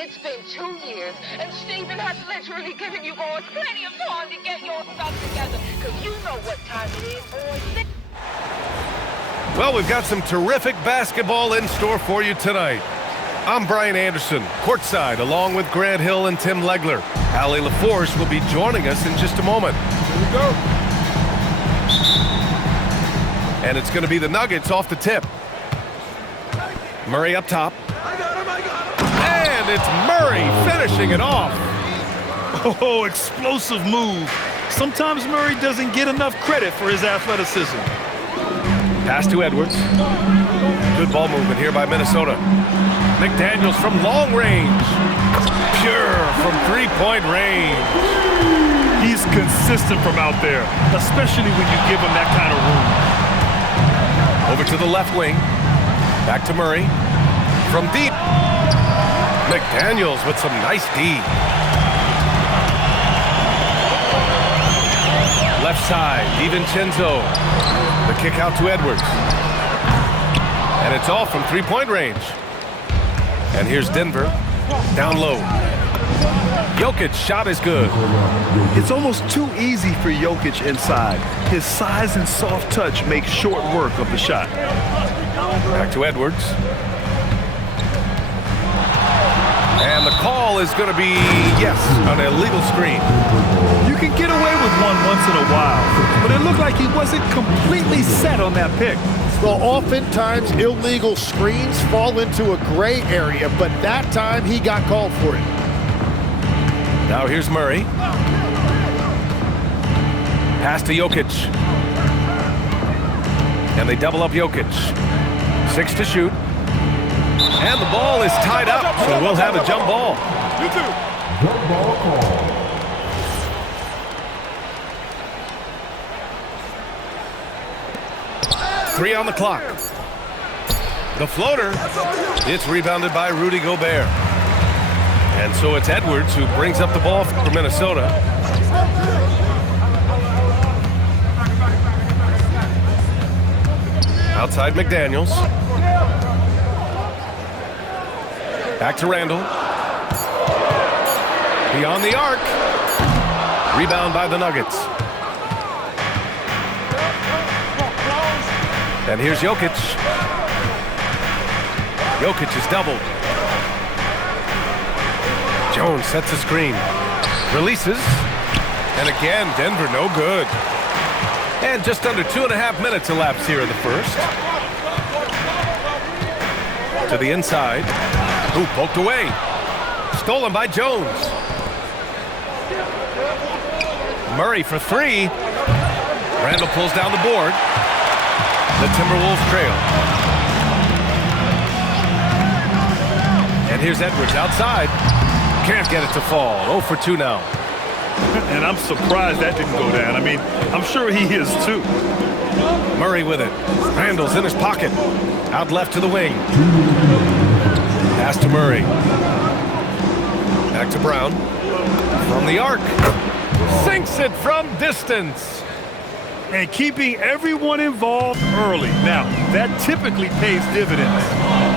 It's been 2 years, and Stephen has literally given you boys plenty of time to get your stuff together, because you know what time it is, boys. Well, we've got some terrific basketball in store for you tonight. I'm Brian Anderson, courtside, along with Grant Hill and Tim Legler. Allie LaForce will be joining us in just a moment. Here we go. And it's going to be the Nuggets off the tip. Murray up top. I got him. And it's Murray finishing it off. Oh, explosive move. Sometimes Murray doesn't get enough credit for his athleticism. Pass to Edwards. Good ball movement here by Minnesota. McDaniels from long range. Pure from three-point range. He's consistent from out there, especially when you give him that kind of room. Over to the left wing. Back to Murray. From deep. McDaniels with some nice D. Left side, DiVincenzo. The kick out to Edwards. And it's all from three-point range. And here's Denver. Down low. Jokic shot is good. It's almost too easy for Jokic inside. His size and soft touch make short work of the shot. Back to Edwards. And the call is going to be, yes, an illegal screen. You can get away with one once in a while, but it looked like he wasn't completely set on that pick. Well, oftentimes illegal screens fall into a gray area, but that time he got called for it. Now here's Murray. Pass to Jokic. And they double up Jokic. 6 to shoot. And the ball is tied up, so we'll have a jump ball. You too. Jump ball call. Three on the clock. The floater. It's rebounded by Rudy Gobert. And so it's Edwards who brings up the ball for Minnesota. Outside McDaniels. Back to Randall. Beyond the arc. Rebound by the Nuggets. And here's Jokic. Jokic is doubled. Jones sets a screen. Releases. And again, Denver no good. And just under 2.5 minutes elapsed here in the first. To the inside. Ooh, poked away. Stolen by Jones. Murray for three. Randall pulls down the board. The Timberwolves trail. And here's Edwards outside. Can't get it to fall. 0 for 2 now. And I'm surprised that didn't go down. I mean, I'm sure he is too. Murray with it. Randall's in his pocket. Out left to the wing. Pass to Murray. Back to Brown. From the arc. Sinks it from distance. And keeping everyone involved early. Now, that typically pays dividends.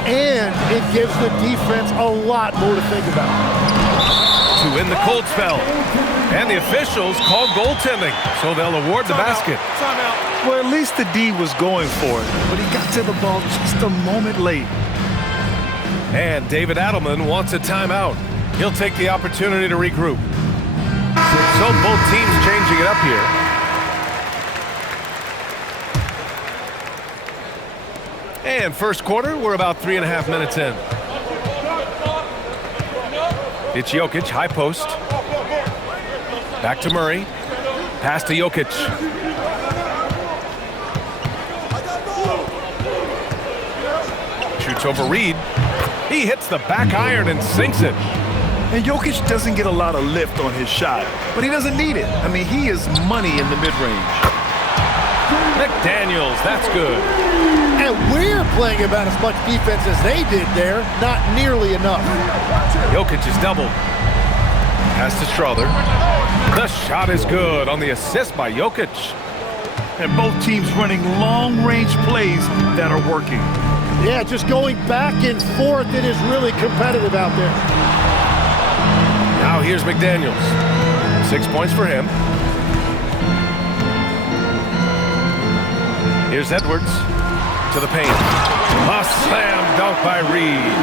And it gives the defense a lot more to think about. To win the cold spell. And the officials call goaltending, so they'll award the basket. Well, at least the D was going for it, but he got to the ball just a moment late. And David Adelman wants a timeout. He'll take the opportunity to regroup. So both teams changing it up here. And first quarter, we're about 3.5 minutes in. It's Jokic, high post. Back to Murray. Pass to Jokic. Shoots over Reed. He hits the back iron and sinks it. And Jokic doesn't get a lot of lift on his shot, but he doesn't need it. I mean, he is money in the mid-range. McDaniels, that's good. And we're playing about as much defense as they did there. Not nearly enough. Jokic is doubled. Pass to Strother. The shot is good on the assist by Jokic. And both teams running long-range plays that are working. Yeah, just going back and forth. It is really competitive out there. Now here's McDaniels. 6 points for him. Here's Edwards to the paint. A slam dunk by Reed.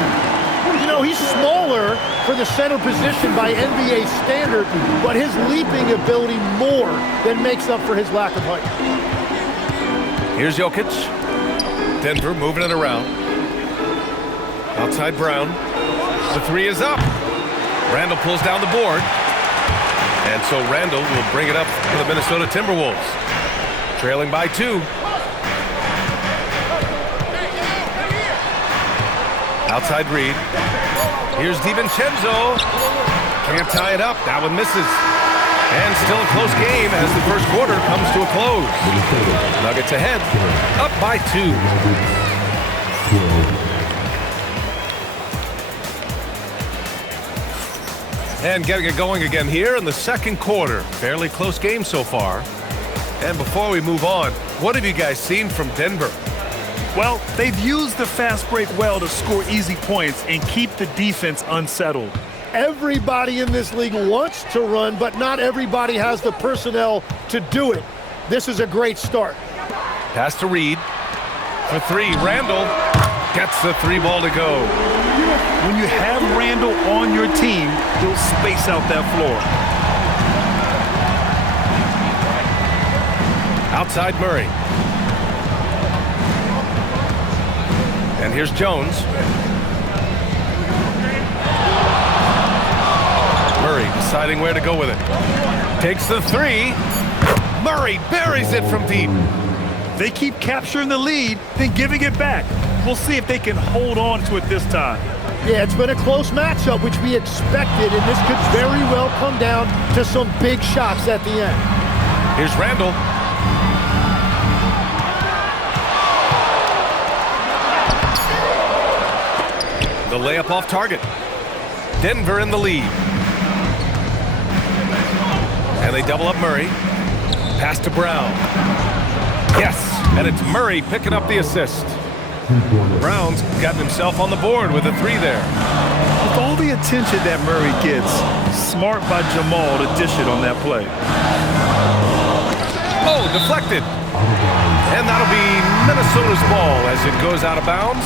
You know, he's smaller for the center position by NBA standard, but his leaping ability more than makes up for his lack of height. Here's Jokic. Denver moving it around. Outside Brown. The three is up. Randall pulls down the board. And so Randall will bring it up for the Minnesota Timberwolves. Trailing by 2. Outside Reed. Here's DiVincenzo. Can't tie it up. That one misses. And still a close game as the first quarter comes to a close. Nuggets ahead. Up by 2. And getting it going again here in the second quarter. Fairly close game so far. And before we move on, what have you guys seen from Denver? Well, they've used the fast break well to score easy points and keep the defense unsettled. Everybody in this league wants to run, but not everybody has the personnel to do it. This is a great start. Pass to Reed. For 3, Randall gets the 3 ball to go. When you have Randall on your team, he'll space out that floor. Outside Murray. And here's Jones. Murray deciding where to go with it. Takes the 3. Murray buries it from deep. They keep capturing the lead, then giving it back. We'll see if they can hold on to it this time. Yeah, it's been a close matchup, which we expected, and this could very well come down to some big shots at the end. Here's Randall. The layup off target. Denver in the lead. And they double up Murray. Pass to Brown. Yes, and it's Murray picking up the assist. Brown's gotten himself on the board with a 3 there. With all the attention that Murray gets, smart by Jamal to dish it on that play. Oh, deflected. And that'll be Minnesota's ball as it goes out of bounds.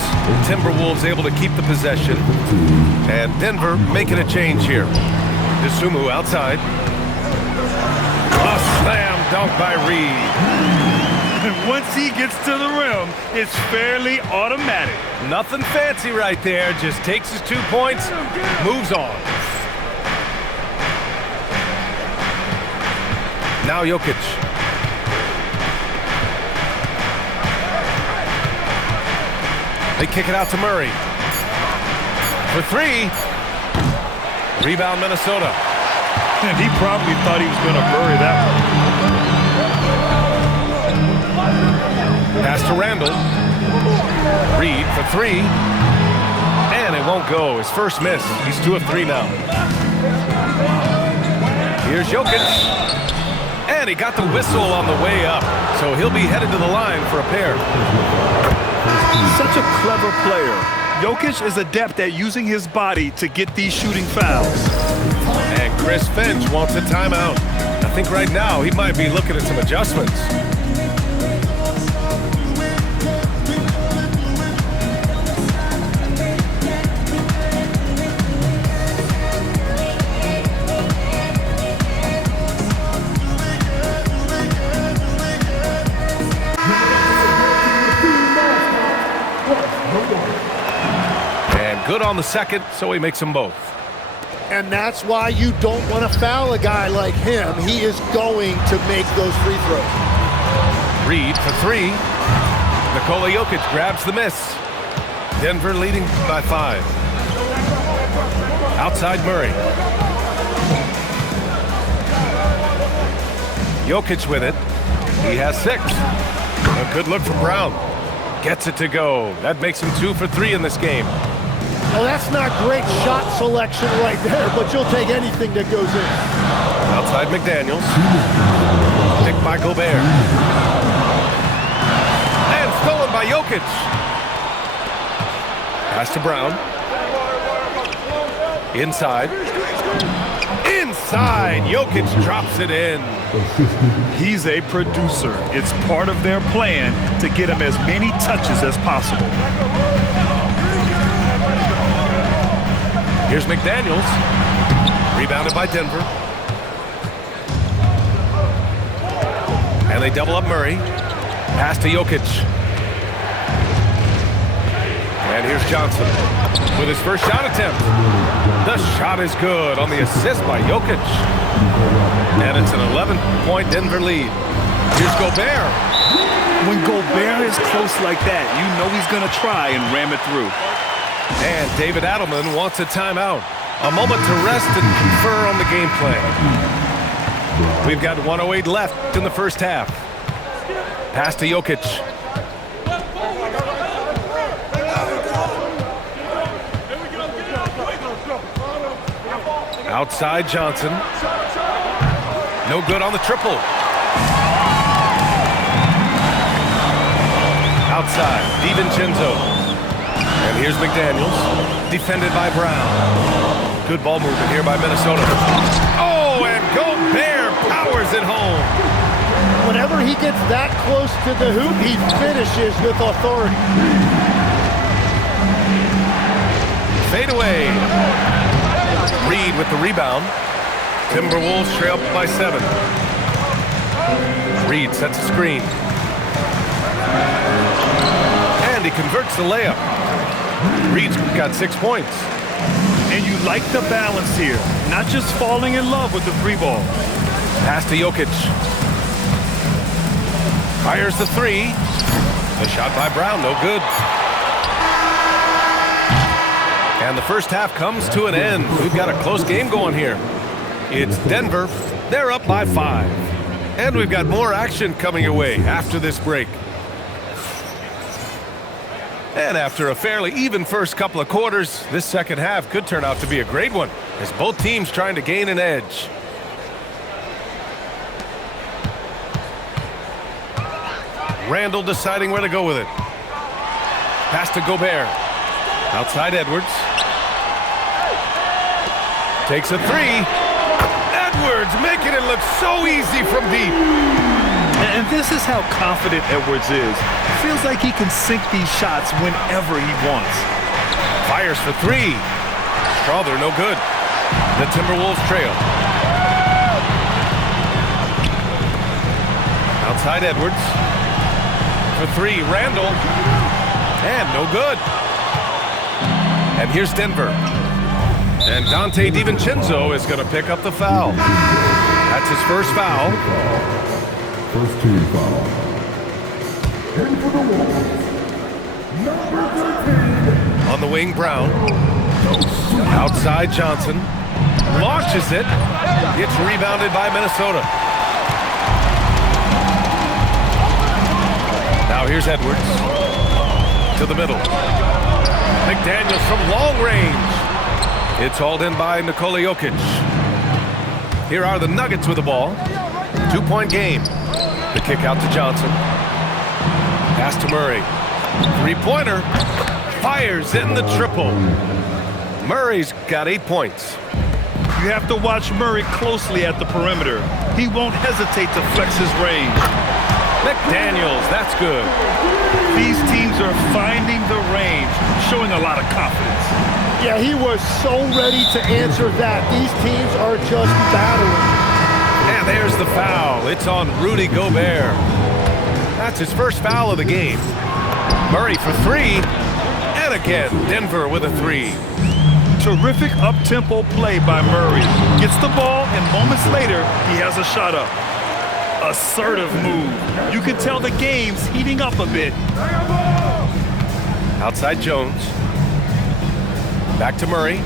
Timberwolves able to keep the possession. And Denver making a change here. Dosunmu outside. A slam dunk by Reed. And once he gets to the rim, it's fairly automatic. Nothing fancy right there. Just takes his 2 points, moves on. Now Jokic. They kick it out to Murray. For 3. Rebound Minnesota. And he probably thought he was going to bury that one. Pass to Randall. Reed for 3. And it won't go. His first miss. He's 2 of 3 now. Here's Jokic. And he got the whistle on the way up. So he'll be headed to the line for a pair. Such a clever player. Jokic is adept at using his body to get these shooting fouls. And Chris Finch wants a timeout. I think right now he might be looking at some adjustments. And good on the second, so he makes them both. And that's why you don't want to foul a guy like him. He is going to make those free throws. Reed for three. Nikola Jokic grabs the miss. Denver leading by 5. Outside Murray. Jokic with it. He has 6. A good look from Brown. Gets it to go. That makes him 2 for 3 in this game. Well, that's not great shot selection right there, but you'll take anything that goes in. Outside McDaniels. Picked by Gobert. And stolen by Jokic. Pass to Brown. Inside. Inside. Jokic drops it in. He's a producer. It's part of their plan to get him as many touches as possible. Here's McDaniels. Rebounded by Denver. And they double up Murray. Pass to Jokic. And here's Johnson with his first shot attempt. The shot is good on the assist by Jokic. And it's an 11-point Denver lead. Here's Gobert. When Gobert is close like that, you know he's going to try and ram it through. And David Adelman wants a timeout. A moment to rest and confer on the game plan. We've got 1:08 left in the first half. Pass to Jokic. Outside Johnson. No good on the triple. Outside, DiVincenzo. And here's McDaniels, defended by Brown. Good ball movement here by Minnesota. Oh, and Gobert powers it home. Whenever he gets that close to the hoop, he finishes with authority. Fade away. Reed with the rebound. Timberwolves trail by 7. Reed sets a screen. And he converts the layup. Reed's got 6 points. And you like the balance here. Not just falling in love with the 3-ball. Pass to Jokic. Fires the 3. The shot by Brown, no good. And the first half comes to an end. We've got a close game going here. It's Denver. They're up by 5. And we've got more action coming your way after this break. And after a fairly even first couple of quarters, this second half could turn out to be a great one, as both teams trying to gain an edge. Randall deciding where to go with it. Pass to Gobert. Outside Edwards. Takes a 3. Edwards making it look so easy from deep. And this is how confident Edwards is. Feels like he can sink these shots whenever he wants. Fires for 3. Strawther, no good. The Timberwolves trail. Outside Edwards. For 3, Randall. And no good. And here's Denver. And Dante DiVincenzo is going to pick up the foul. That's his first foul. First team foul. In for the Wolves, number 13. On the wing, Brown. Outside Johnson. Launches it. Gets rebounded by Minnesota. Now here's Edwards. To the middle. McDaniels from long range. It's hauled in by Nikola Jokic. Here are the Nuggets with the ball. 2-point game. The kick out to Johnson. Pass to Murray. 3-pointer. Fires in the triple. Murray's got 8 points. You have to watch Murray closely at the perimeter. He won't hesitate to flex his range. McDaniels, that's good. These teams are finding the range, showing a lot of confidence. Yeah, he was so ready to answer that. These teams are just battling. And there's the foul. It's on Rudy Gobert. That's his first foul of the game. Murray for three. And again, Denver with a three. Terrific up-tempo play by Murray. Gets the ball, and moments later, he has a shot up. Assertive move. You can tell the game's heating up a bit. Outside Jones. Back to Murray.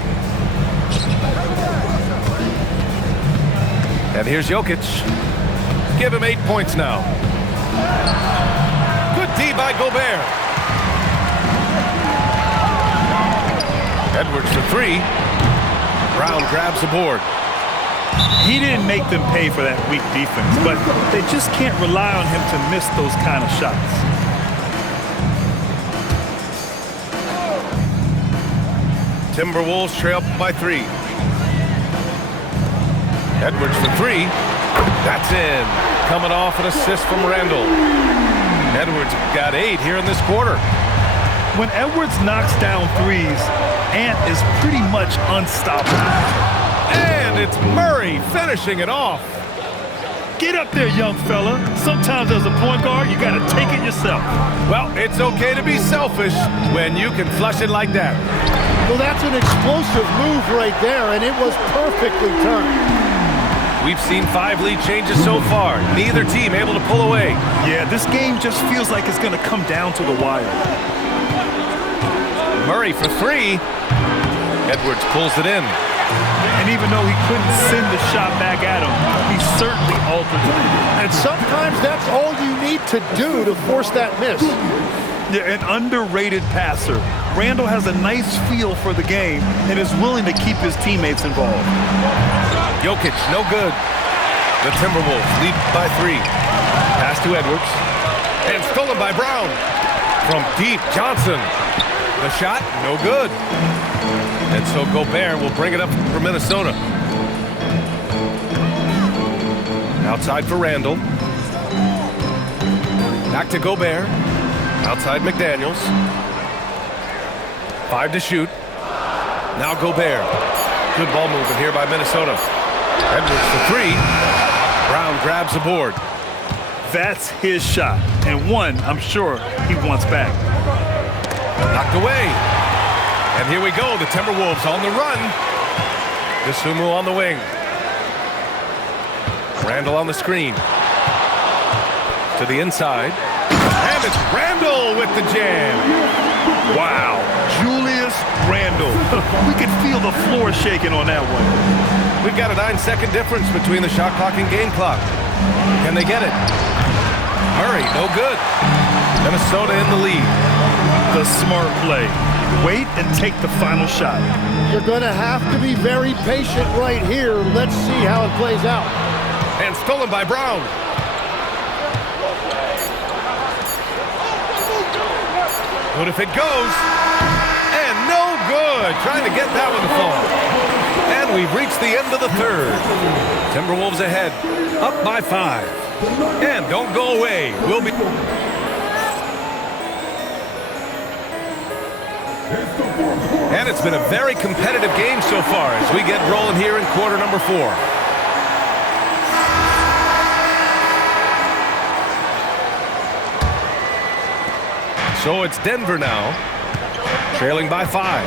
And here's Jokic. Give him 8 points now. Good D by Gobert. Edwards for three. Brown grabs the board. He didn't make them pay for that weak defense, but they just can't rely on him to miss those kind of shots. Timberwolves trail by three. Edwards for three. That's in. Coming off an assist from Randall. Edwards got 8 here in this quarter. When Edwards knocks down threes, Ant is pretty much unstoppable. And it's Murray finishing it off. Get up there, young fella. Sometimes as a point guard, you got to take it yourself. Well, it's okay to be selfish when you can flush it like that. Well, that's an explosive move right there, and it was perfectly timed. We've seen 5 lead changes so far. Neither team able to pull away. Yeah, this game just feels like it's going to come down to the wire. Murray for three. Edwards pulls it in. And even though he couldn't send the shot back at him, he certainly altered it. And sometimes that's all you need to do to force that miss. Yeah, an underrated passer. Randall has a nice feel for the game and is willing to keep his teammates involved. Jokic, no good. The Timberwolves lead by 3. Pass to Edwards. And stolen by Brown. From deep, Johnson. The shot, no good. And so Gobert will bring it up for Minnesota. Outside for Randall. Back to Gobert. Outside McDaniels. 5 to shoot. Now Gobert. Good ball movement here by Minnesota. Edwards for 3. Brown grabs the board. That's his shot. And one, I'm sure, he wants back. Knocked away. And here we go. The Timberwolves on the run. Dosunmu on the wing. Randall on the screen. To the inside. And it's Randall with the jam. Wow. Julius Randall. We could feel the floor shaking on that one. We've got a 9-second difference between the shot clock and game clock. Can they get it? Murray, no good. Minnesota in the lead. The smart play. Wait and take the final shot. You're going to have to be very patient right here. Let's see how it plays out. And stolen by Brown. Good if it goes. And no good. Trying to get that one to fall. And we've reached the end of the third. Timberwolves ahead. Up by 5. And don't go away. We'll be... And it's been a very competitive game so far as we get rolling here in quarter number 4. So it's Denver now, trailing by 5.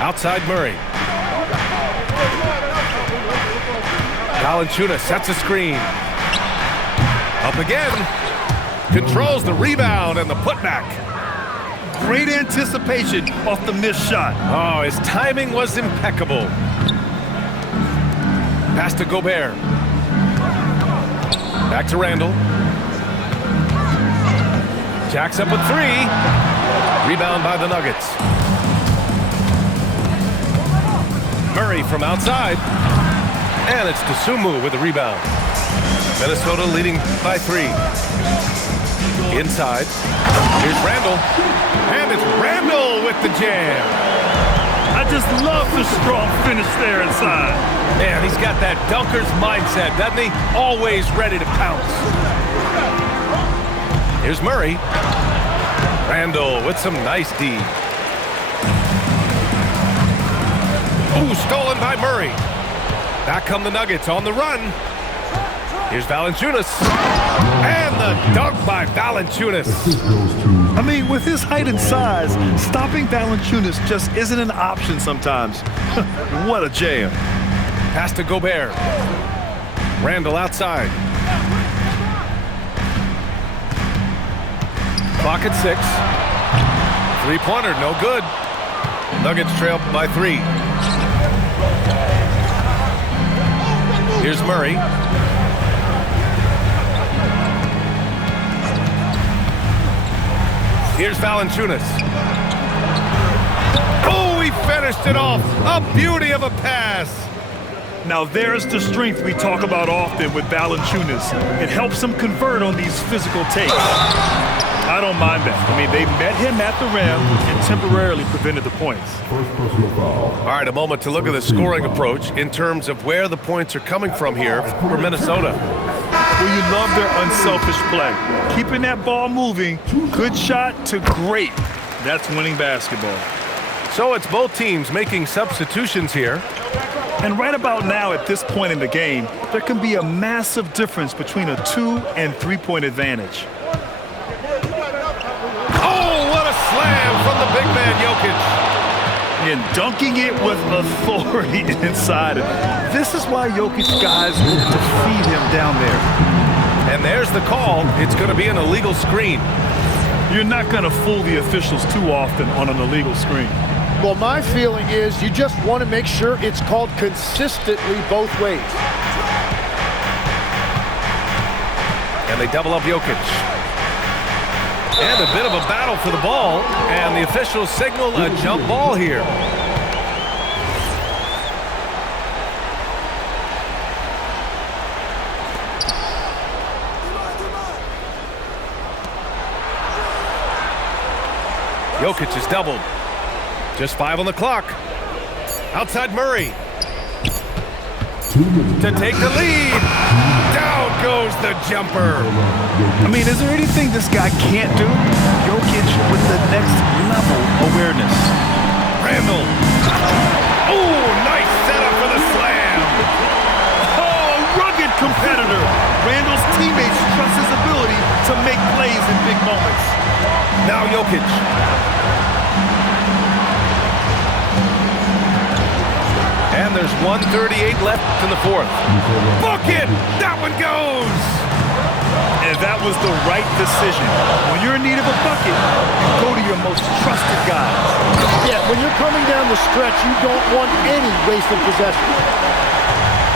Outside Murray. Valanciunas sets a screen. Up again. Controls the rebound and the putback. Great anticipation off the missed shot. Oh, his timing was impeccable. Pass to Gobert. Back to Randall. Jacks up a 3. Rebound by the Nuggets. Murray from outside. And it's Dosunmu with the rebound. Minnesota leading by 3. Inside. Here's Randall. And it's Randall with the jam. I just love the strong finish there inside. Man, he's got that dunker's mindset, doesn't he? Always ready to pounce. Here's Murray. Randall with some nice D. Ooh, stolen by Murray. Back come the Nuggets on the run. Here's Valanciunas. And the dunk by Valanciunas. I mean, with his height and size, stopping Valanciunas just isn't an option sometimes. What a jam. Pass to Gobert. Randall outside. Clock at 6. Three-pointer, no good. Nuggets trail by 3. Here's Murray. Here's Valanciunas. Oh, he finished it off. A beauty of a pass. Now there's the strength we talk about often with Valanciunas. It helps him convert on these physical takes. I don't mind that. I mean, they met him at the rim and temporarily prevented the points. All right, a moment to look at the scoring approach in terms of where the points are coming from here for Minnesota. Well, you love their unselfish play. Keeping that ball moving, good shot to great. That's winning basketball. So it's both teams making substitutions here. And right about now, at this point in the game, there can be a massive difference between a 2- and 3-point advantage. Oh, what a slam from the big man, Jokic. And dunking it with authority inside it. This is why Jokic guys look to feed him down there. And there's the call. It's going to be an illegal screen. You're not going to fool the officials too often on an illegal screen. Well, my feeling is you just want to make sure it's called consistently both ways. And they double up Jokic. And a bit of a battle for the ball. And the officials signal a jump ball here. Jokic is doubled. Just 5 on the clock. Outside Murray. To take the lead. Down goes the jumper. I mean, is there anything this guy can't do? Jokic with the next level awareness. Randall. Oh, nice setup for the slam. Oh, rugged competitor. Randall's teammates trust his ability to make plays in big moments. Now Jokic. And there's 1:38 left in the 4th. Book it! That one goes! And that was the right decision. When you're in need of a bucket, you go to your most trusted guys. Yeah, when you're coming down the stretch, you don't want any wasted possession.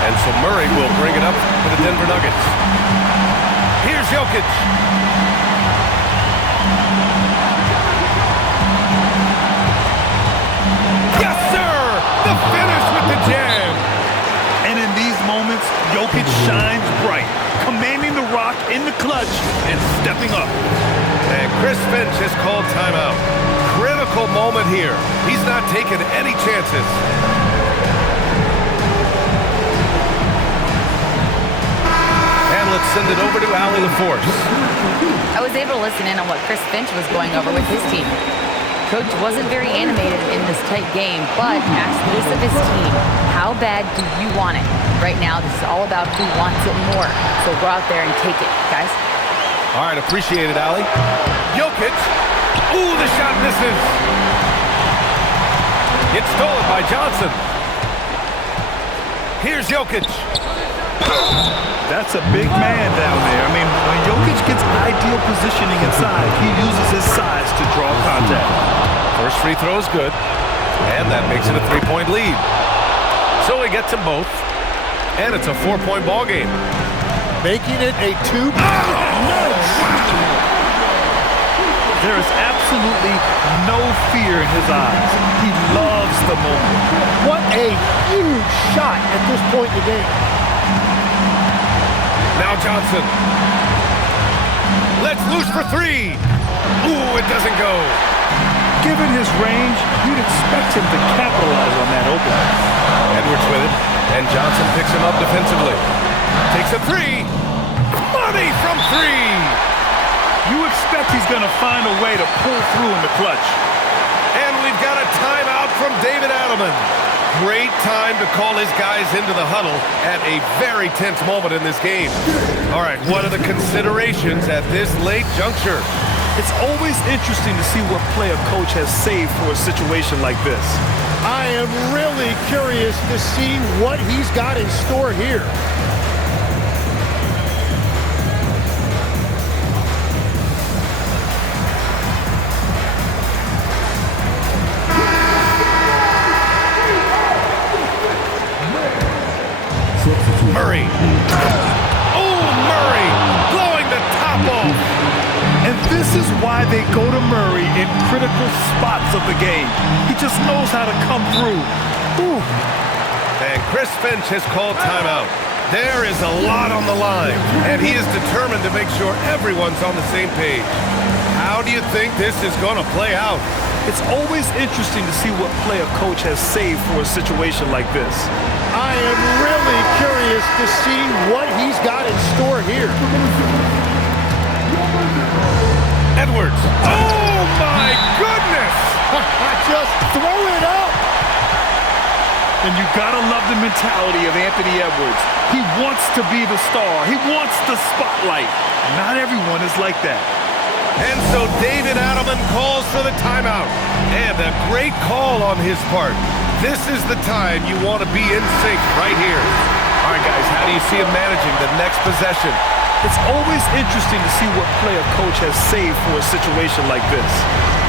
And so Murray will bring it up for the Denver Nuggets. Here's Jokic. Yes, sir! The finish with the jam. And in these moments, Jokic shines bright, commanding the rock in the clutch and stepping up. And Chris Finch has called timeout. Critical moment here. He's not taking any chances. And let's send it over to Allie LaForce. I was able to listen in on what Chris Finch was going over with his team. Coach wasn't very animated in this tight game, but asked this of his team, how bad do you want it? Right now, this is all about who wants it more. So go out there and take it, guys. All right, appreciate it, Allie. Jokic. Ooh, the shot misses. It's stolen by Johnson. Here's Jokic. That's a big man down there. I mean, when Jokic gets ideal positioning inside, he uses his size to draw contact. First free throw is good, and that makes it a 3-point lead. So he gets them both, and it's a 4-point ball game. Making it a 2. There is absolutely no fear in his eyes. He loves the moment. What a huge shot at this point in the game. Now Johnson. Let's loose for 3. Ooh, it doesn't go. Given his range, you'd expect him to capitalize on that opening. Edwards with it, and Johnson picks him up defensively. Takes a 3. Money from 3. You expect he's going to find a way to pull through in the clutch. And we've got a timeout from David Adelman. great time to call his guys into the huddle at a very tense moment in this game. All right, what are the considerations at this late juncture? It's always interesting to see what play a coach has saved for a situation like this. I am really curious to see what he's got in store here. Murray. Oh, Murray blowing the top off. And this is why they go to Murray in critical spots of the game. He just knows how to come through. Whew. And Chris Finch has called timeout. There is a lot on the line, and he is determined to make sure everyone's on the same page. How do you think this is going to play out? It's always interesting to see what play a coach has saved for a situation like this. I am really curious to see what he's got in store here. Edwards. Oh, my goodness! Just throw it up. And you gotta love the mentality of Anthony Edwards. He wants to be the star. He wants the spotlight. Not everyone is like that. And so David Adelman calls for the timeout. And a great call on his part. This is the time you want to be in sync right here. All right, guys, how do you see him managing the next possession? It's always interesting to see what play a coach has saved for a situation like this.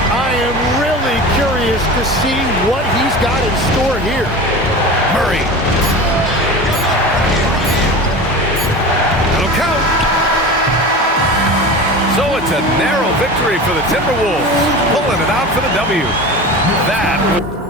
I am really curious to see what he's got in store here. Murray. That'll count. So it's a narrow victory for the Timberwolves, pulling it out for the W. That